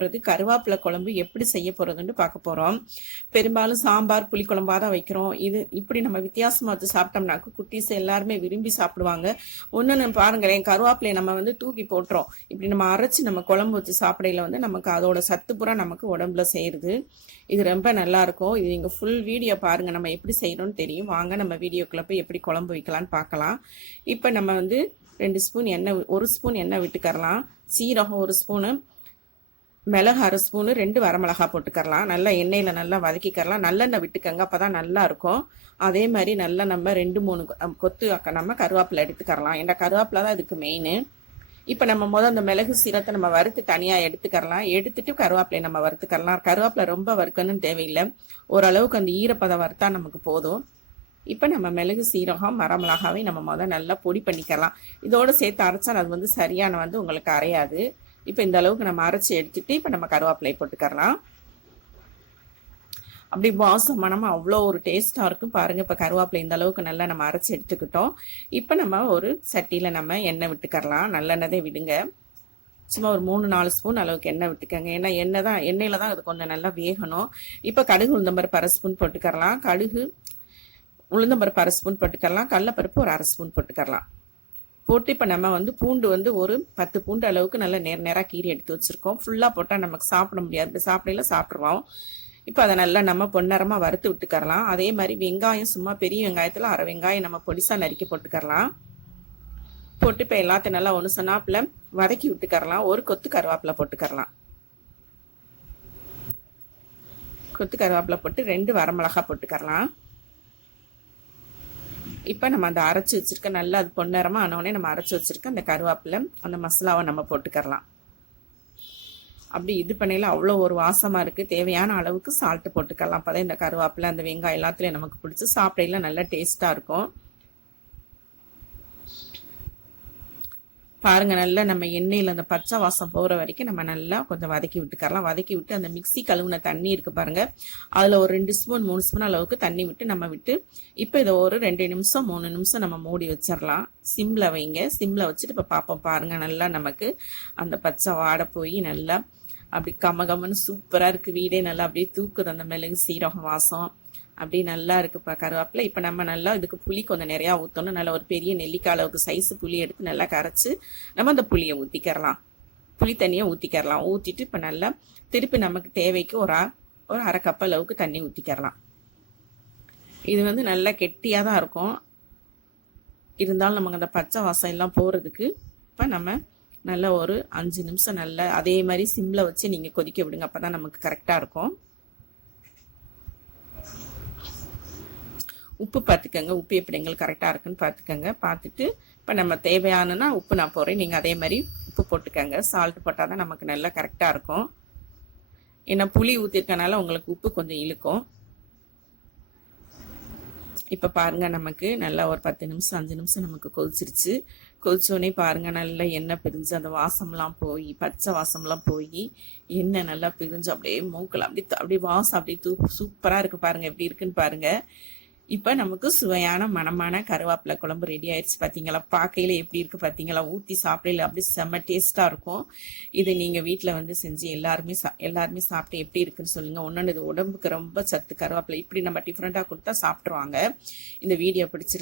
போகிறது கருவேப்பிலை குழம்பு எப்படி செய்ய போகிறதுன்னு பார்க்க போகிறோம். பெரும்பாலும் சாம்பார் புளிக்குழம்பாக தான் வைக்கிறோம். இப்படி நம்ம வித்தியாசமாக வச்சு சாப்பிட்டோம்னாக்க குட்டீஸ் எல்லாருமே விரும்பி சாப்பிடுவாங்க. ஒன்று பாருங்களேன், கருவேப்பிலையை நம்ம தூக்கி போட்டுறோம். இப்படி நம்ம அரைச்சி நம்ம குழம்பு வச்சு சாப்பிடையில நமக்கு அதோட சத்து பூரா நமக்கு உடம்புல சேருது. இது ரொம்ப நல்லாயிருக்கும். இது நீங்கள் ஃபுல் வீடியோ பாருங்கள், நம்ம எப்படி செய்யணும்னு தெரியும். வாங்க நம்ம வீடியோக்குள்ளே போய் எப்படி குழம்பு வைக்கலான்னு பார்க்கலாம். இப்போ நம்ம 2 ஸ்பூன் எண்ணெய், 1 ஸ்பூன் எண்ணெய் விட்டுக்கரலாம். சீரகம் 1 ஸ்பூனு, மிளகு 1/2 ஸ்பூனு, 2 வரமிளகா போட்டுக்கரலாம். நல்லா எண்ணெயில் நல்லா வதக்கிக்கரலாம். நல்லெண்ணெய் விட்டுக்கங்க, அப்போ தான் நல்லா இருக்கும். அதே மாதிரி நல்லா நம்ம 2-3 கொத்து நம்ம கருவேப்பிலை எடுத்துக்கரலாம். ஏன்னா கருவேப்பிலை தான் இதுக்கு மெயின். இப்போ நம்ம அந்த மிளகு சீரகத்தை நம்ம வறுத்து தனியாக எடுத்துக்கரலாம். எடுத்துட்டு கருவேப்பிலையை நம்ம வறுத்துக்கரலாம். கருவேப்பிலை ரொம்ப வறுக்கணும்னு தேவையில்லை, ஓரளவுக்கு அந்த ஈரப்பதம் வறுத்தா நமக்கு போதும். இப்போ நம்ம மிளகு சீரகம் வரமிளகாவை நம்ம நல்லா பொடி பண்ணிக்கலாம். இதோடு சேர்த்து அரைச்சா அது சரியான உங்களுக்கு அரையாது. இப்போ இந்த அளவுக்கு நம்ம அரைச்சி எடுத்துட்டு இப்போ நம்ம கருவேப்பிலை போட்டுக்கரலாம். அப்படி வாசம் மனமாக அவ்வளோ ஒரு டேஸ்ட்டாக இருக்கும் பாருங்கள். இப்போ கருவேப்பிலை இந்த அளவுக்கு நல்லா நம்ம அரைச்சி எடுத்துக்கிட்டோம். இப்போ நம்ம ஒரு சட்டியில் நம்ம எண்ணெய் விட்டுக்கரலாம். நல்லெண்ணெய் விடுங்க. சும்மா ஒரு 3-4 ஸ்பூன் அளவுக்கு எண்ணெய் விட்டுக்கங்க. ஏன்னா எண்ணெயில் தான் அது கொஞ்சம் நல்லா வேகணும். இப்போ கடுகு உளுந்தம்பருப்பு 1/2 ஸ்பூன் போட்டுக்கரலாம். கடுகு உளுந்தம்பருப்பு 1/2 ஸ்பூன் போட்டுக்கரலாம். கடலைப்பருப்பு ஒரு 1/2 ஸ்பூன் போட்டுக்கரலாம். போட்டு இப்போ நம்ம பூண்டு ஒரு 10 பூண்டு அளவுக்கு நல்லா நேராக கீரி எடுத்து வச்சுருக்கோம். ஃபுல்லாக போட்டால் நமக்கு சாப்பிட முடியாது, சாப்பிடல சாப்பிட்ருவோம். இப்போ அதை நல்லா நம்ம பொன்னரமாக வறுத்து விட்டுக்கரலாம். அதே மாதிரி வெங்காயம் சும்மா பெரிய வெங்காயத்தில் 1/2 வெங்காயம் நம்ம பொடிசாக நறுக்கி போட்டுக்கரலாம். போட்டு இப்போ எல்லாத்தையும் நல்லா ஒன்று சொன்னாப்பில் வதக்கி விட்டுக்கரலாம். ஒரு கொத்து கருவேப்பிலை போட்டுக்கரலாம். கொத்து கருவேப்பிலை போட்டு 2 வரமிளகா போட்டுக்கரலாம். இப்போ நம்ம அந்த அரைச்சி வச்சுருக்க நல்லா அது பொன்னரமாக ஆனோடனே நம்ம அரைச்சி வச்சுருக்க அந்த கருவேப்பிலை அந்த மசாலாவை நம்ம போட்டுக்கரலாம். அப்படி இது பண்ணையில் அவ்வளோ ஒரு வாசமாக இருக்குது. தேவையான அளவுக்கு சால்ட்டு போட்டுக்கலாம். அப்போ தான் இந்த கருவேப்பிலை அந்த வெங்காயம் எல்லாத்துலேயும் நமக்கு பிடிச்சி சாப்பிடையில நல்லா டேஸ்ட்டாக இருக்கும். பாருங்கள், நல்லா நம்ம எண்ணெயில் அந்த பச்சை வாசம் போகிற வரைக்கும் நம்ம நல்லா கொஞ்சம் வதக்கி விட்டுக்கரலாம். வதக்கி விட்டு அந்த மிக்ஸி கழுவுன தண்ணி இருக்குது பாருங்கள், அதில் ஒரு 2 ஸ்பூன் 3 ஸ்பூன் அளவுக்கு தண்ணி விட்டு இப்போ இதை ஒரு 2 நிமிஷம் 3 நிமிஷம் நம்ம மூடி வச்சிடலாம். சிம்மில் வைங்க. சிம்மில் வச்சுட்டு இப்போ பார்ப்போம். பாருங்கள், நல்லா நமக்கு அந்த பச்சை வாடை போய் நல்லா அப்படி கமகமன்னு சூப்பராக இருக்குது. வீடே நல்லா அப்படியே தூக்குது அந்த மிளகு சீரகம் வாசம். அப்படி நல்லா இருக்குப்பா கருவேப்பிலை. இப்போ நம்ம நல்லா இதுக்கு புளி கொஞ்சம் நிறையா ஊற்றணும். நல்லா ஒரு பெரிய நெல்லிக்காய் அளவுக்கு சைஸு புளி எடுத்து நல்லா கரைச்சி நம்ம அந்த புளியை ஊற்றிக்கிறலாம். புளி தண்ணியை ஊற்றிக்கிறலாம். ஊற்றிட்டு இப்போ நல்லா திருப்பி நமக்கு தேவைக்கு ஒரு 1/2 கப் அளவுக்கு தண்ணி ஊற்றிக்கிறலாம். இது நல்லா கெட்டியாக தான் இருக்கும். இருந்தாலும் நமக்கு அந்த பச்சை வாசம் எல்லாம் போகிறதுக்கு இப்போ நம்ம நல்லா ஒரு 5 நிமிஷம் நல்லா அதே மாதிரி சிம்மில் வச்சு நீங்கள் கொதிக்க விடுங்க. அப்போ தான் நமக்கு கரெக்டாக இருக்கும். உப்பு பார்த்துக்கங்க. உப்பு எப்படி எங்களுக்கு கரெக்டாக இருக்குன்னு பார்த்துக்கங்க. பார்த்துட்டு இப்போ நம்ம தேவையானனா உப்பு நான் போடுறேன். நீங்கள் அதே மாதிரி உப்பு போட்டுக்கங்க. சால்ட் போட்டால் தான் நமக்கு நல்லா கரெக்டாக இருக்கும். ஏன்னா புளி ஊற்றிருக்கனால உங்களுக்கு உப்பு கொஞ்சம் இழுக்கும். இப்போ பாருங்கள், நமக்கு நல்லா ஒரு 10 நிமிஷம் 5 நிமிஷம் நமக்கு கொதிச்சிருச்சு. கொதிச்சோடனே பாருங்கள், நல்லா எண்ணெய் பிரிஞ்சு அந்த வாசம்லாம் போய் பச்சை வாசம்லாம் போய் எண்ணெய் நல்லா பிரிஞ்சு அப்படியே மூக்கில் அப்படியே வாசம் அப்படியே சூப்பராக இருக்குது. பாருங்கள் எப்படி இருக்குன்னு பாருங்கள். இப்போ நமக்கு சுவையான மணமான கருவேப்பிலை குழம்பு ரெடி ஆயிடுச்சு. பார்த்தீங்களா, பார்க்கையில எப்படி இருக்குது பார்த்தீங்களா, ஊற்றி சாப்பிடையில அப்படி செம்ம டேஸ்ட்டாக இருக்கும். இது நீங்கள் வீட்டில் செஞ்சு எல்லாருமே சாப்பிட்டு எப்படி இருக்குன்னு சொல்லுங்கள். ஒன்று இது உடம்புக்கு ரொம்ப சத்து. கருவேப்பிலை இப்படி நம்ம டிஃப்ரெண்ட்டாக கொடுத்தா சாப்பிட்ருவாங்க. இந்த வீடியோ பிடிச்சிருக்கு.